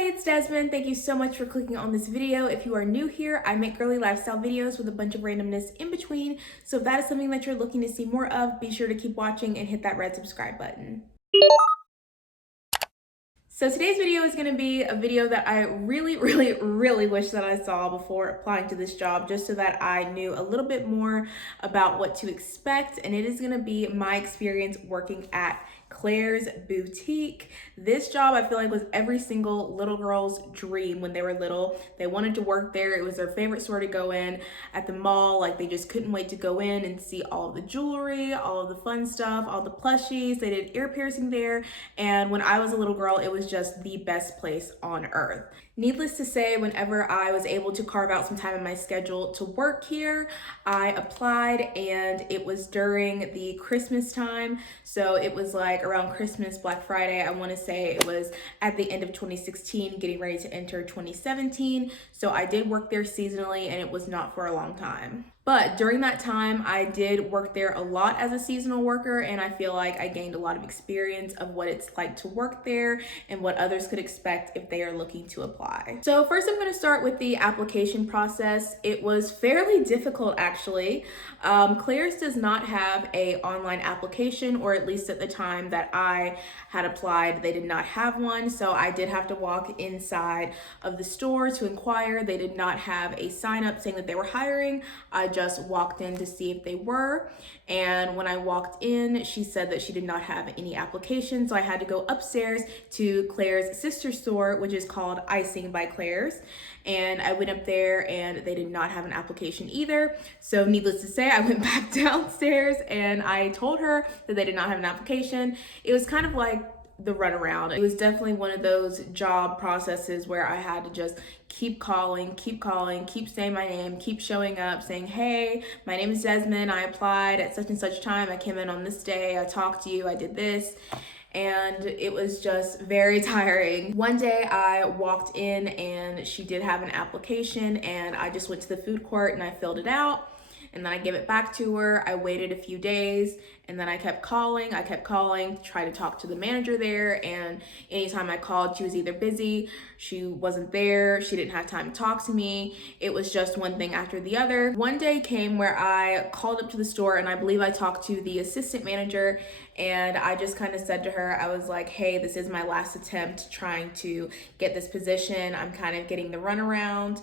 everybody, it's Desmond. Thank you so much for clicking on this video. If you are new here, I make girly lifestyle videos with a bunch of randomness in between. So if that is something that you're looking to see more of, be sure to keep watching and hit that red subscribe button. So today's video is going to be a video that I really wish that I saw before applying to this job, just so that I knew a little bit more about what to expect. And it is going to be my experience working at Claire's Boutique. This job I feel like was every single little girl's dream when they were little. They wanted to work there. It was their favorite store to go in at the mall. Like, they just couldn't wait to go in and see all of the jewelry, all of the fun stuff, all the plushies. They did ear piercing there. And when I was a little girl, it was just the best place on earth. Needless to say, whenever I was able to carve out some time in my schedule to work here, I applied, and it was during the Christmas time. So it was like around Christmas, Black Friday. I want to say it was at the end of 2016, getting ready to enter 2017. So I did work there seasonally, and it was not for a long time. But during that time, I did work there a lot as a seasonal worker, and I feel like I gained a lot of experience of what it's like to work there and what others could expect if they are looking to apply. So first, I'm going to start with the application process. It was fairly difficult, actually. Claire's does not have an online application, or at least at the time that I had applied, they did not have one. So I did have to walk inside of the store to inquire. They did not have a sign up saying that they were hiring. I just walked in to see if they were, and when I walked in, she said that she did not have any applications. So I had to go upstairs to Claire's sister store, which is called Icing by Claire's, and I went up there and they did not have an application either. So needless to say, I went back downstairs and I told her that they did not have an application. It was kind of like the runaround. It was definitely one of those job processes where I had to just keep calling, keep saying my name, keep showing up, saying, hey, my name is Desmond, I applied at such and such time, I came in on this day, I talked to you, I did this. And it was just very tiring. One day I walked in and she did have an application, and I just went to the food court and I filled it out. And then I gave it back to her. I waited a few days, and then I kept calling to try to talk to the manager there. And anytime I called, she was either busy, she wasn't there, she didn't have time to talk to me. It was just one thing after the other. One day came where I called up to the store, and I believe I talked to the assistant manager, and I just kind of said to her, I was like, hey, this is my last attempt trying to get this position. I'm kind of getting the runaround.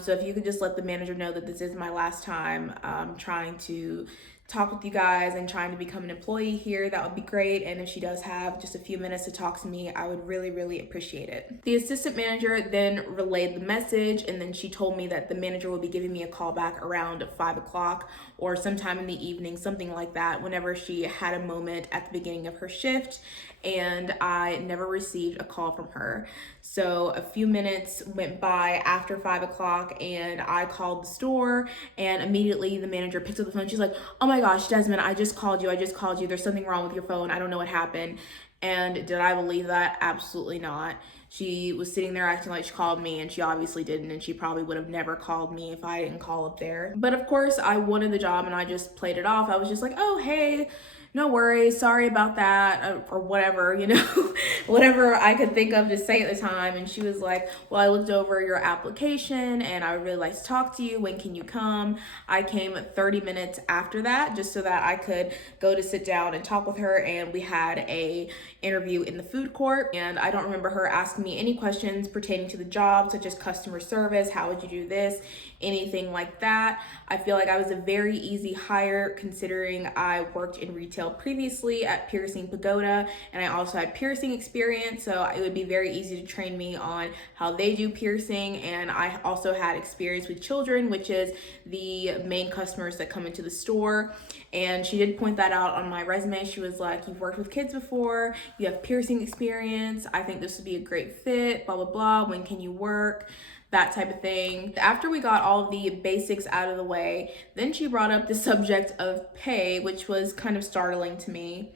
So if you could just let the manager know that this is my last time trying to talk with you guys and trying to become an employee here, that would be great. And if she does have just a few minutes to talk to me, I would really appreciate it. The assistant manager then relayed the message, and then she told me that the manager will be giving me a call back around 5 o'clock or sometime in the evening, something like that, whenever she had a moment at the beginning of her shift. And I never received a call from her. So a few minutes went by after 5 o'clock, and I called the store, and immediately the manager picked up the phone. She's like, oh my gosh, Desmond, I just called you. There's something wrong with your phone. I don't know what happened. And did I believe that? Absolutely not. She was sitting there acting like she called me, and she obviously didn't, and she probably would have never called me if I didn't call up there. But of course, I wanted the job, and I just played it off. I was just like, oh, hey, no worries, sorry about that, or whatever, you know, whatever I could think of to say at the time. And she was like, well, I looked over your application and I would really like to talk to you. When can you come? I came 30 minutes after that, just so that I could go to sit down and talk with her. And we had a interview in the food court, and I don't remember her asking me any questions pertaining to the job, such as customer service, how would you do this, anything like that. I feel like I was a very easy hire, considering I worked in retail previously at Piercing Pagoda, and I also had piercing experience, so it would be very easy to train me on how they do piercing. And I also had experience with children, which is the main customers that come into the store. And she did point that out on my resume. She was like, you've worked with kids before, you have piercing experience, I think this would be a great fit, blah blah blah, when can you work, that type of thing. After we got all of the basics out of the way, then she brought up the subject of pay, which was kind of startling to me.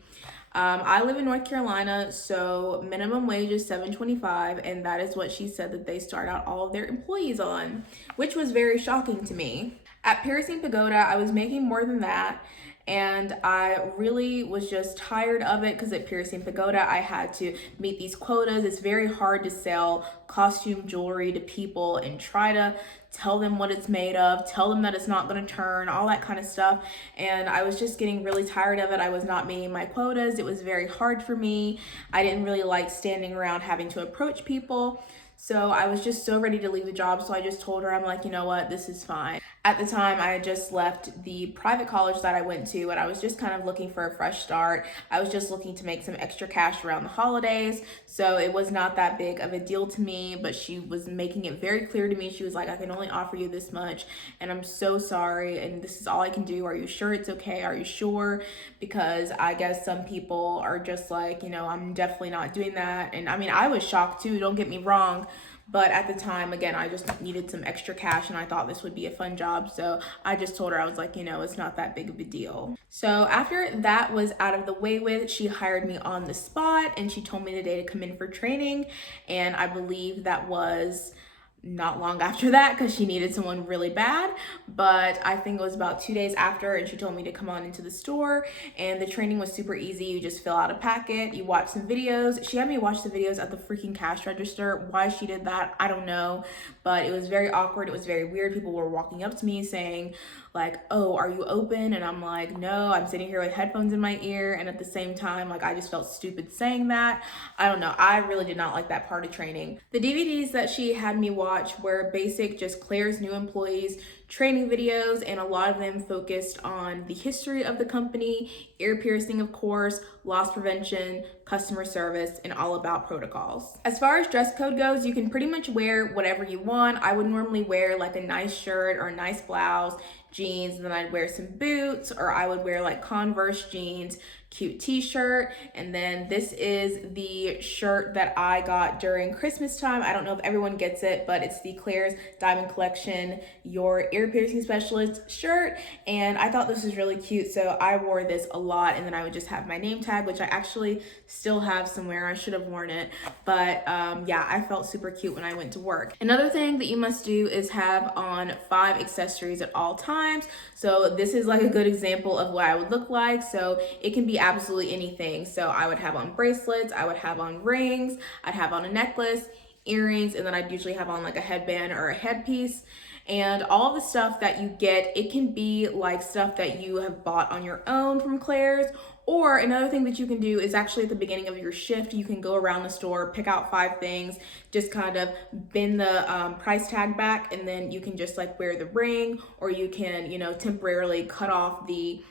I live in North Carolina, so minimum wage is $7.25, and that is what she said that they start out all of their employees on, which was very shocking to me. At Piercing Pagoda, I was making more than that, and I really was just tired of it because at Piercing Pagoda, I had to meet these quotas. It's very hard to sell costume jewelry to people and try to tell them what it's made of, tell them that it's not going to turn, all that kind of stuff. And I was just getting really tired of it. I was not meeting my quotas. It was very hard for me. I didn't really like standing around having to approach people. So I was just so ready to leave the job. So I just told her, I'm like, you know what, this is fine. At the time, I had just left the private college that I went to, and I was just kind of looking for a fresh start. I was just looking to make some extra cash around the holidays. So it was not that big of a deal to me, but she was making it very clear to me. She was like, I can only offer you this much, and I'm so sorry, and this is all I can do. Are you sure it's okay? Are you sure? Because I guess some people are just like, you know, I'm definitely not doing that. And I mean, I was shocked too, don't get me wrong. But at the time, again, I just needed some extra cash and I thought this would be a fun job. So I just told her, I was like, you know, it's not that big of a deal. So after that was out of the way with, she hired me on the spot and she told me the day to come in for training. And I believe that was not long after that because she needed someone really bad, but I think it was about 2 days after, and she told me to come on into the store. And the training was super easy. You just fill out a packet, you watch some videos. She had me watch the videos at the freaking cash register. Why she did that, I don't know, but it was very awkward. It was very weird. People were walking up to me saying like, oh, are you open? And I'm like, no, I'm sitting here with headphones in my ear. And at the same time, like, I just felt stupid saying that. I don't know. I really did not like that part of training. The DVDs that she had me watch were basic, just Claire's new employees training videos, and a lot of them focused on the history of the company, ear piercing, of course, loss prevention, customer service, and all about protocols. As far as dress code goes, you can pretty much wear whatever you want. I would normally wear like a nice shirt or a nice blouse, jeans, and then I'd wear some boots, or I would wear like Converse jeans, cute t-shirt. And then this is the shirt that I got during Christmas time. I don't know if everyone gets it, but it's the Claire's Diamond Collection Your Ear Piercing Specialist shirt, and I thought this was really cute, so I wore this a lot. And then I would just have my name tag, which I actually still have somewhere. I should have worn it, but yeah, I felt super cute when I went to work. Another thing that you must do is have on 5 accessories at all times. So this is like a good example of what I would look like. So it can be absolutely anything. So I would have on bracelets, I would have on rings, I'd have on a necklace, earrings, and then I'd usually have on like a headband or a headpiece. And all the stuff that you get, it can be like stuff that you have bought on your own from Claire's. Or another thing that you can do is actually at the beginning of your shift, you can go around the store, pick out 5 things, just kind of bend the price tag back, and then you can just like wear the ring, or you can, you know, temporarily cut off the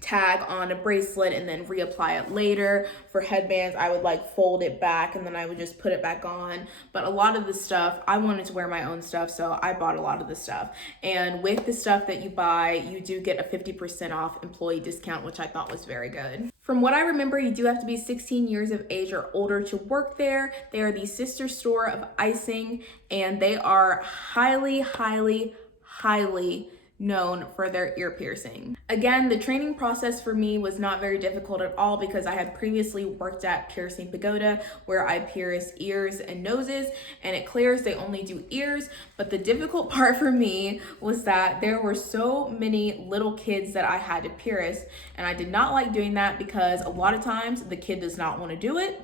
tag on a bracelet and then reapply it later. For headbands, I would like fold it back and then I would just put it back on. But a lot of the stuff, I wanted to wear my own stuff, so I bought a lot of the stuff. And with the stuff that you buy, you do get a 50% off employee discount, which I thought was very good. From what I remember, you do have to be 16 years of age or older to work there. They are the sister store of Icing, and they are highly, highly, highly known for their ear piercing. Again, the training process for me was not very difficult at all because I had previously worked at Piercing Pagoda, where I pierce ears and noses, and at Claire's they only do ears. But the difficult part for me was that there were so many little kids that I had to pierce, and I did not like doing that because a lot of times the kid does not want to do it.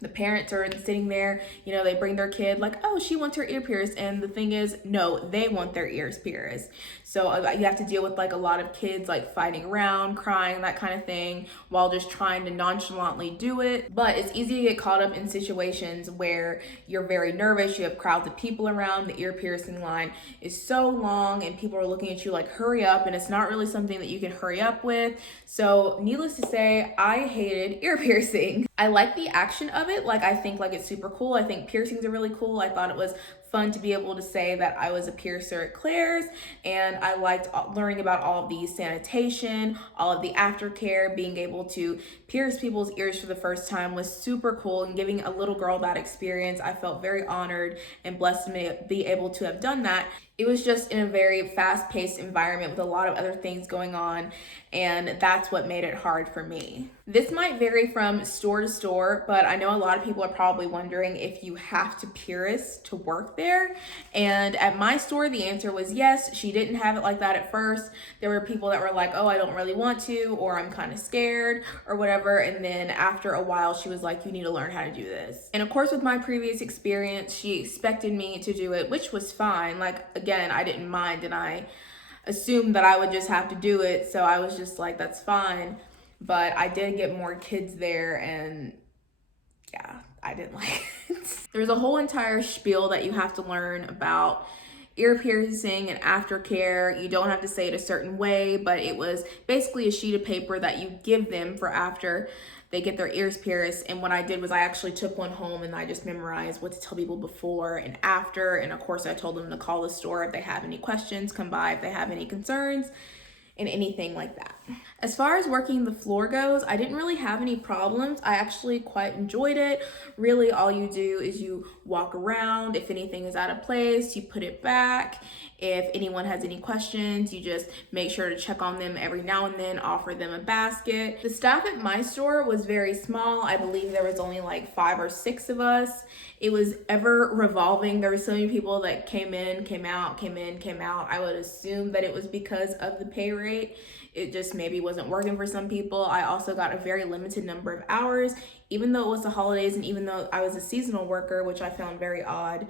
The parents are sitting there, you know, they bring their kid like, oh, she wants her ear pierced. And the thing is, no, they want their ears pierced. So you have to deal with like a lot of kids like fighting around, crying, that kind of thing, while just trying to nonchalantly do it. But it's easy to get caught up in situations where you're very nervous, you have crowds of people around, the ear piercing line is so long and people are looking at you like, hurry up. And it's not really something that you can hurry up with. So needless to say, I hated ear piercing. I like the action of it. Like, I think like it's super cool. I think piercings are really cool. I thought it was fun to be able to say that I was a piercer at Claire's, and I liked learning about all of the sanitation, all of the aftercare. Being able to pierce people's ears for the first time was super cool, and giving a little girl that experience, I felt very honored and blessed to be able to have done that. It was just in a very fast-paced environment with a lot of other things going on, and that's what made it hard for me. This might vary from store to store, but I know a lot of people are probably wondering if you have to pierce to work there. there? And at my store, the answer was yes. She didn't have it like that at first. There were people that were like, oh, I don't really want to, or I'm kind of scared or whatever. And then after a while, she was like, you need to learn how to do this. And of course, with my previous experience, she expected me to do it, which was fine. Like, again, I didn't mind, and I assumed that I would just have to do it. So I was just like, that's fine. But I did get more kids there, and yeah, I didn't like it. There's a whole entire spiel that you have to learn about ear piercing and aftercare. You don't have to say it a certain way, but it was basically a sheet of paper that you give them for after they get their ears pierced. And what I did was I actually took one home and I just memorized what to tell people before and after. And of course, I told them to call the store if they have any questions, come by if they have any concerns, and anything like that. As far as working the floor goes, I didn't really have any problems. I actually quite enjoyed it. Really, all you do is you walk around. If anything is out of place, you put it back. If anyone has any questions, you just make sure to check on them every now and then, offer them a basket. The staff at my store was very small. I believe there was only like 5 or 6 of us. It was ever revolving. There were so many people that came in, came out, came in, came out. I would assume that it was because of the pay rate. It just maybe wasn't working for some people. I also got a very limited number of hours, even though it was the holidays and even though I was a seasonal worker, which I found very odd.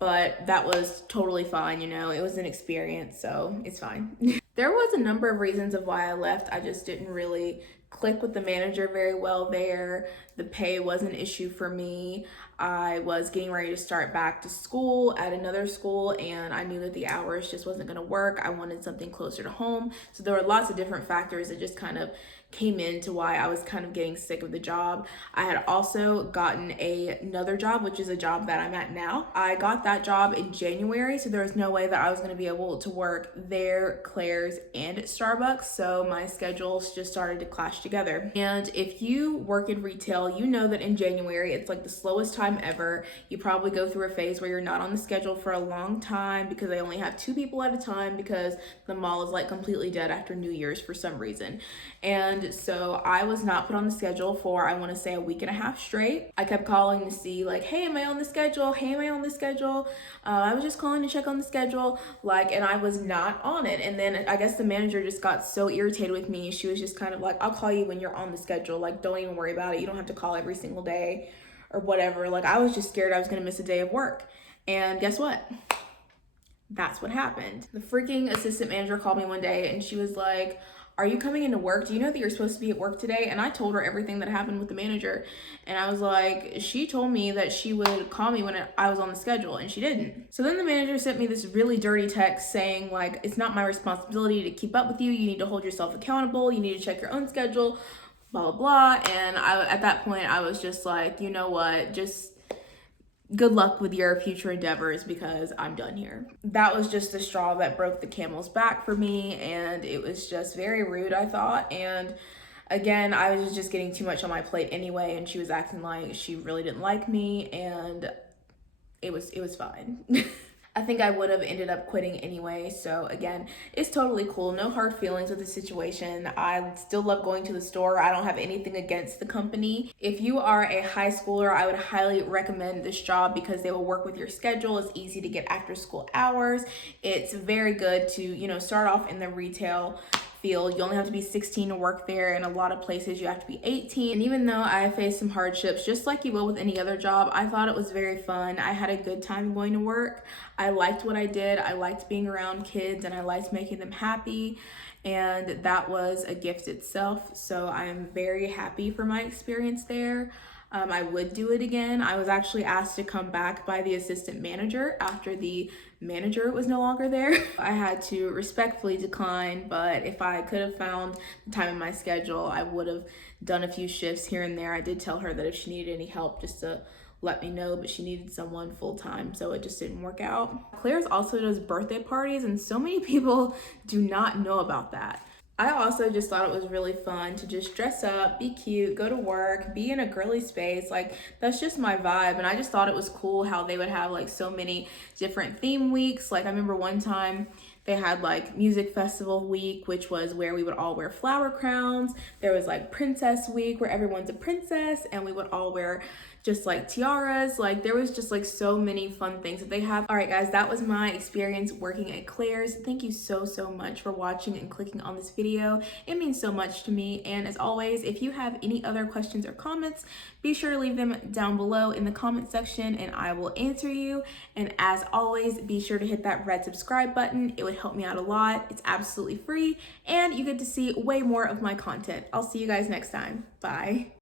But that was totally fine, you know, it was an experience, so it's fine. There was a number of reasons of why I left. I just didn't really click with the manager very well there. The pay was an issue for me. I was getting ready to start back to school at another school, and I knew that the hours just wasn't gonna work. I wanted something closer to home. So there were lots of different factors that just kind of came into why I was kind of getting sick of the job. I had also gotten another job, which is a job that I'm at now. I got that job in January, so there was no way that I was gonna be able to work there, Claire's, and at Starbucks, so my schedules just started to clash together. And if you work in retail, you know that in January, it's like the slowest time ever. You probably go through a phase where you're not on the schedule for a long time because they only have 2 people at a time because the mall is like completely dead after New Year's for some reason. And so I was not put on the schedule for, I want to say, a week and a half straight. I kept calling to see like, hey, am I on the schedule? Hey, am I on the schedule? I was just calling to check on the schedule, and I was not on it. And then I guess the manager just got so irritated with me. She was just kind of like, I'll call you when you're on the schedule. Like, don't even worry about it. You don't have to call every single day or whatever. Like, I was just scared I was going to miss a day of work. And guess what? That's what happened. The freaking assistant manager called me one day and she was like, are you coming into work? Do you know that you're supposed to be at work today? And I told her everything that happened with the manager. And I was like, she told me that she would call me when I was on the schedule, and she didn't. So then the manager sent me this really dirty text saying like, it's not my responsibility to keep up with you. You need to hold yourself accountable. You need to check your own schedule, blah, blah, blah. And at that point, I was just like, you know what, just good luck with your future endeavors because I'm done here. That was just the straw that broke the camel's back for me, and it was just very rude, I thought. And again, I was just getting too much on my plate anyway, and she was acting like she really didn't like me, and it was fine. I think I would have ended up quitting anyway. So again, it's totally cool. No hard feelings with the situation. I still love going to the store. I don't have anything against the company. If you are a high schooler, I would highly recommend this job because they will work with your schedule. It's easy to get after school hours. It's very good to, you know, start off in the retail field. You only have to be 16 to work there. In a lot of places you have to be 18. And even though I faced some hardships, just like you will with any other job, I thought it was very fun. I had a good time going to work. I liked what I did. I liked being around kids and I liked making them happy. And that was a gift itself. So I am very happy for my experience there. I would do it again. I was actually asked to come back by the assistant manager after the manager was no longer there. I had to respectfully decline, but if I could have found the time in my schedule, I would have done a few shifts here and there. I did tell her that if she needed any help, just to let me know, but she needed someone full-time, so it just didn't work out. Claire's also does birthday parties, and so many people do not know about that. I also just thought it was really fun to just dress up, be cute, go to work, be in a girly space. Like, that's just my vibe. And I just thought it was cool how they would have like so many different theme weeks. Like, I remember one time they had like music festival week, which was where we would all wear flower crowns. There was like princess week where everyone's a princess and we would all wear just like tiaras. Like there was just like so many fun things that they have. All right, guys, that was my experience working at Claire's. Thank you so much for watching and clicking on this video. It means so much to me. And as always, if you have any other questions or comments, be sure to leave them down below in the comment section and I will answer you. And as always, be sure to hit that red subscribe button. It would help me out a lot. It's absolutely free and you get to see way more of my content. I'll see you guys next time. Bye.